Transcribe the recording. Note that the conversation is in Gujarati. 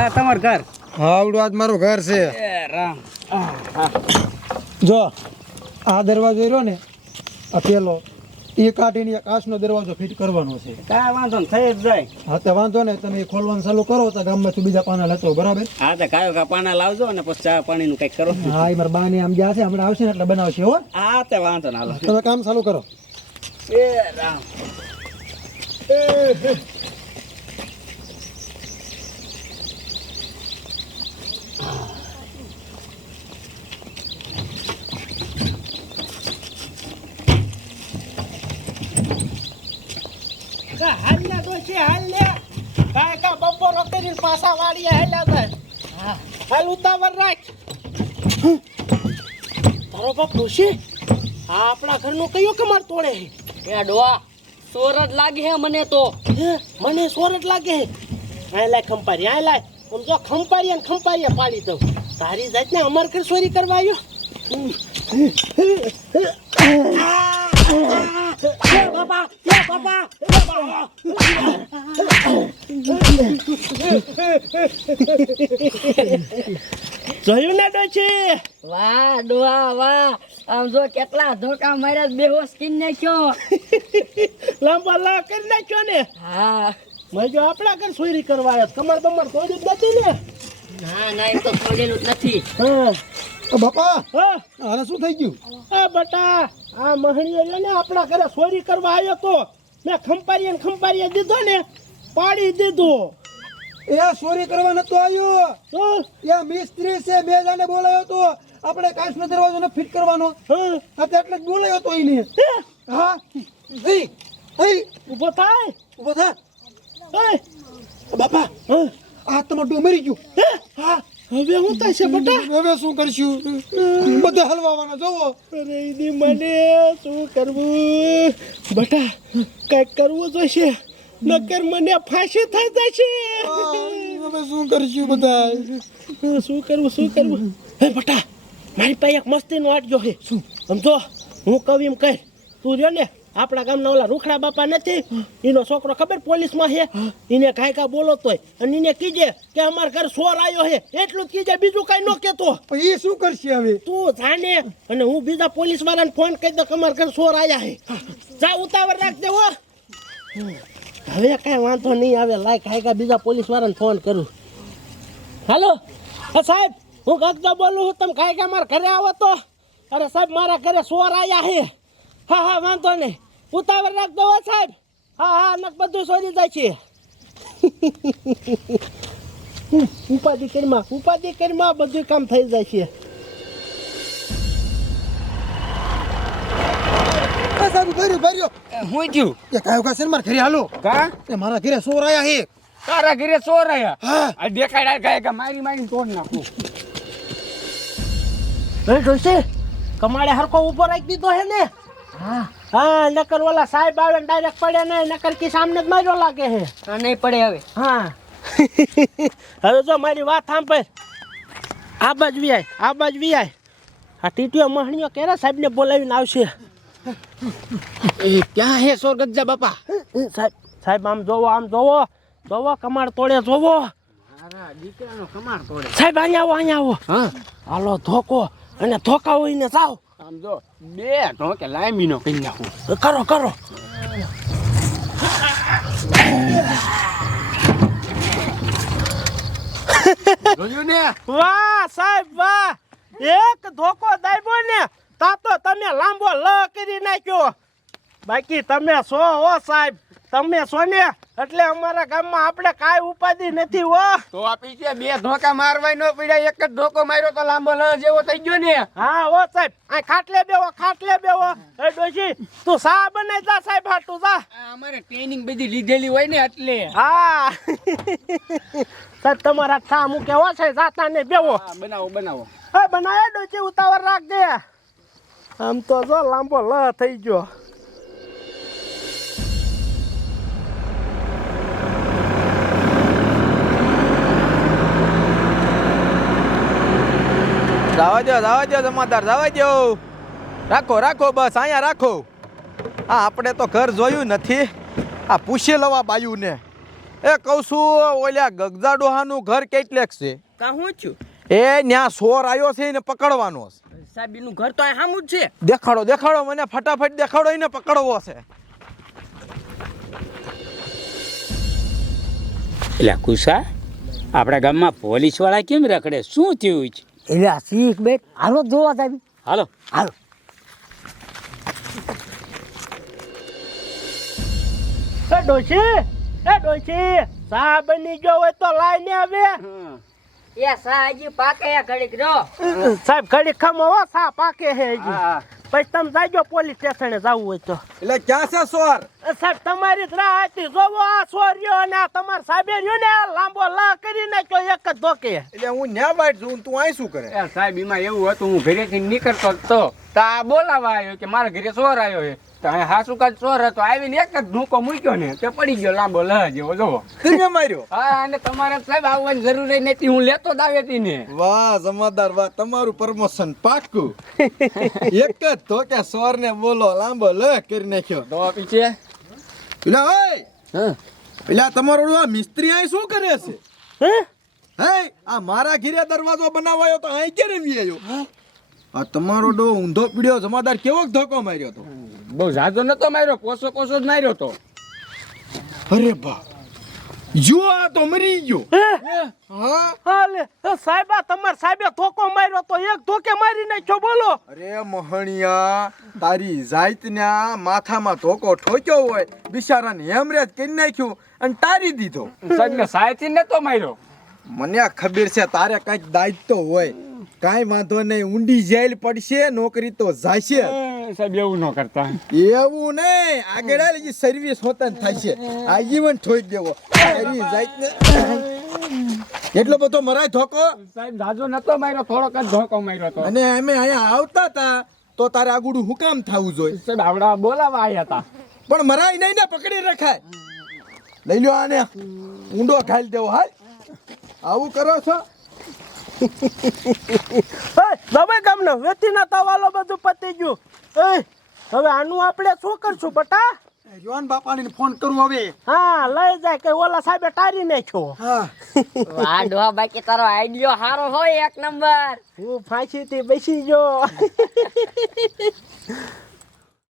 હા તમારું ઘર? હા આવડું આજ મારું ઘર છે. રામ. જો આ દરવાજો રહ્યો ને આ પેલો એ કાઢીને એક આસનો દરવાજો ફિટ કરવાનો છે. કાંઈ વાંધો ને થઈ જ જાય. હા તે વાંધો ને તમે ખોલવાનું ચાલુ કરો તો ગામમાંથી બીજા પાના લેતો બરાબર? હા તો કાયો કા પાના લાવજો અને પછી ચા પાણીનું કંઈક કરો. હા એ મારા બાની આમ જ્યાં છે હમણાં આવશે ને એટલે બનાવશે હો. હા તે વાંધો ના હાલો. તમે કામ ચાલુ કરો. એ રામ કા ડોશી હાલ લે. કાય કા બપોરો કરીને પાછા વાળીએ હેલા થાય હાલ ઉતાવળ રાખ. તારો બાપ ડોશી? આ આપણા ઘરનો કયો કમાર તોડે હે એ ડોવા સોરઠ લાગે હે મને તો. મને સોરઠ લાગે હે આ લાય ખંપારી આ લાય. આમ જો ખંપારી ને ખંપારી પાડી દઉં. તારી જાતને અમર કર ચોરી કરવા આવ્યો? બાપા એ બાપા એ બાપા જોયું ને ડોશી વાહ ડોવા વાહ. આમ જો કેટલા ધોકા માર્યા બેહોશ કરી નાખ્યો. લાંબા લા કરી નાખ્યો ને. હા. મેં જો આપણા ઘર સોયરી કરવા આવ્યા. કમર બમર કોઈ નથી ને. ના ના એ તો જ નથી. હા. બાપા હા. શું થઈ ગયું? એ બટા આ મહણીઓ રહ્યો ને આપણા ઘરે ચોરી કરવા આવ્યો તો. મેં ખંપારીએ ને ખંપારીએ દીધો ને પાડી દીધો. એ ચોરી કરવા નતો આવ્યો એ મિસ્ત્રી છે મેં જણે બોલાયો તો. આપણે કાચનો દરવાજો ને ફિટ કરવાનો. હા. એટલે જ બોલાયો તો એને. હા? ઊભો થાય. ઊભો થાય એ બાપા હા. આ તમારું ડુમરી ગયું. હે? હા હવે હું થાય છે બટા? હવે શું કરશું? બધા હલવાવાના જોવો અરે એની મને શું કરવું? બટા કંઈક કરવું જોઈશે નકર મને ફાંસી થઈ જશે. હવે શું કરશું બધા શું કરવું શું કરવું? હે બટા મારી પાસે એક મસ્તીનો આટજો છે. શું? સમજો? હું કહું એમ કહે તું રહ્યો ને આપણા ગામના ઓલા રૂખડા બાપા નથી? એનો છોકરો ખબર પોલીસમાં છે? એને કાંઈ કાંઈ બોલો તોય અને એને કીજે કે અમારા ઘર સોર આવ્યો છે. એટલું જ કીજે બીજું કાંઈ ન કહેતો પણ એ શું કરશે હવે? તું જાણે અને હું બીજા પોલીસ વાળાને ફોન કરી દઉં કે અમારા ઘર સોર આવ્યા છે. જા ઉતાવળ રાખજે હો. હવે કાંઈ વાંધો નહીં આવે લાય કાંઈ કાંઈ બીજા પોલીસ વાળાને ફોન કરું. હાલો? હા સાહેબ હું ગગજો બોલું છું તમે કાંઈ કાંઈ મારા ઘરે આવો તો. અરે સાહેબ મારા ઘરે સોર આવ્યા છે. હા હા વાંધો નહીં. ઉતાવળ રાખતો હોય સાહેબ. હા હા નક બધું સોરી જાય છે. ઉપાધિ કરીમાં ઉપાધિ કરીમાં બધું કામ થઈ જાય છે. એ ભર્યું ભર્યું હું થયું? એ કાયો કા મારા ઘરે હાલો? કા? એ મારા ઘરે સોર આયા હે. તારા ઘરે સોર આયા? હા. આ દેખાડ્યા ગાય કે મારી મારી તોડ નાખું. એ જોઈશે કમાડે હરકો ઊભો રાખી દીધો હે ને? હા. હા નકર ઓલા સાહેબ આવે ને ડાયરેક્ટ પડે ને નકર કી સામને જ માર્યો લાગે હે આ નહીં પડે હવે. હા. હવે જો મારી વાત સાંભળ. આ બાજ વી આય આ બાજ વી આય. આ ટીટીઓ મહણીઓ કેરા સાહેબને બોલાવીને આવશે? એ ક્યાં હે ચોર બાપા? સાહેબ સાહેબ આમ જોવો આમ જોવો. જોવો કમાડ તોડે જોવો. દીકરાનો કમાર તોડે. સાહેબ અહીંયા આવો અહીંયા આવો. હા. હાલો ધોકો. અને ધોકા હોય ને જાઓ. આમ જો બે કે લાંબીનો કરી નાખું. કરો કરો. જોયું ને? વાહ સાહેબ વાહ. એક ધોકો દાબ્યો ને તા તો તમે લાંબો લ કરી નાખ્યો. બાકી તમે છો હો સાહેબ. તમે છો ને? એટલે અમારા ગામમાં આપણે કાંઈ ઉપાધિ નથી હો. તો આપી છે બે ધોકા મારવાય નો પડ્યા એક જ ધોકો માર્યો તો લાંબો લ જેવો થઈ ગયો ને. હા હો સાહેબ. આ ખાટલે બેવો ખાટલે બેવો એ ડોશી તું સા બનાય જા સાહેબ હાટું જા. આ અમારે ટ્રેનિંગ બધી લીધેલી હોય ને એટલે. હા. સાહેબ તમારા થા મૂકે હો છે? જાતા ને બેવો બનાવો બનાવો. હા બનાવે ડોશી ઉતાવળ રાખ દે આમ તો જો લાંબો લ થઈ ગયો. જવા દો જવા દો જમાદાર જવા દો રાખો રાખો બસ અહીંયા રાખો. હા આપણે તો ઘર જોયું નથી. આ પૂછી લવા બાયુને. એ કહું છું ઓલ્યા ગગજા ડોહાનું ઘર કેટલેક છે? કા હું છું? એ ન્યા સોર આવ્યો છે એને પકડવાનો છે. સાહેબ એનું ઘર તો અહીં જ છે. દેખાડો દેખાડો મને ફટાફટ દેખાડો એને પકડવો છે. એટલે કુસા આપણા ગામમાં પોલીસવાળા કેમ રખડે? શું થયું છે? એટલે શીખ બેટ હાલો જોવા સાહેબ હાલો. હાલો. એ ડોશી એ ડોશી સા બની ગયો હોય તો લાઈને આવે. એ સાજી પાકે ઘડીક રો સાહેબ ઘડી ખમો હો સા પાકે હે હજી. પછી તમે જાજો પોલીસ સ્ટેશને જવું હોય તો. એટલે ક્યાં છે સોર? સાહેબ તમારી જ રાહ હતી જોવો આ છોર્યો અને આ તમારા સાહેબે રહ્યો ને લાંબો લા કરી નાખ્યો એક જ ધોકે. એટલે હું ન્યા બાઈટ છું તું અહીં શું કરે? એ સાહેબ એમાં એવું હતું હું ઘરેથી નીકળતો તો. તો બોલાવા આવ્યો કે મારા ઘરે ચોર આવ્યો છે. તો અહીં હાસુ કાચ ચોર હતો આવીને એક જ ધૂકો મૂક્યો ને તે પડી ગયો લાંબો લહ જેવો જોવો. તમે માર્યો? હા અને તમારે સાહેબ આવવાની જરૂર નથી હું લેતો જ આવ્યો હતી ને. વાહ જમાદાર વાહ તમારું પ્રમોશન પાક્કું. એક જ ધોકે કે સોર ને બોલો લાંબો લ કરી નાખ્યો. તો પીછે પેલા ઓય હા? પેલા તમારો આ મિસ્ત્રી અહીં શું કરે છે? હે? હે? આ મારા ઘીરે દરવાજો બનાવાયો તો અહીં ક્યારે વી આવ્યો આ તમારો ડો ઊંધો પીડ્યો જમાદાર કેવો ધોકો માર્યો તો બહુ જાજો નતો માર્યો પોસો પોસો જ માર્યો તો. અરે બા જો તો મરી ગયો. હા? હાલે. સાહેબા તમાર સાહેબે ધોકો માર્યો તો એક ધોકે મારી નાખ્યો બોલો. અરે મહણિયા તારી જાતના માથામાં ધોકો ઠોક્યો હોય બિચારાને હેમરેજ કરી નાખ્યું અને તારી દીધો. સાહેબ મેં તો માર્યો. મને ખબર છે તારે કંઈક દાયિત્વ હોય. કાંઈ વાંધો નહીં ઊંડી જેલ પડશે નોકરી તો જાશે. એ, સાહેબ એવું ન કરતા. એવું નહીં. આગળ હાલ જે સર્વિસ હોતા જ છે આજીવન ઠોઈ દેવો. એટલો બધો મરાય ધોકો? સાહેબ જાજો નતો માર્યો થોડોક જ ધોકો માર્યો તો અને અમે અહીંયા આવતા હતા તો તારે આગુડું હુકામ થવું જોઈએ? સાહેબ આવડા બોલાવા આવ્યા હતા. પણ મરાય નહીં ને પકડી રખાય. લઈ લ્યો આને. ઊંડો ખાઈ દેવો હાલ. આવું કરો છો? એ દબાઈ ગામનો વેતીના તવાલો બધું પતી ગયું. એ હવે આનું આપણે શું કરશું બટા? જોન બાપાને ફોન કરું હવે. હા લઈ જાય કે ઓલા સાહેબે ટારી નાખ્યો. હા. ડોહા બાકી તારો આઈડિયો સારો હોય એક નંબર. હું ફાંસી થી બેસી ગયો.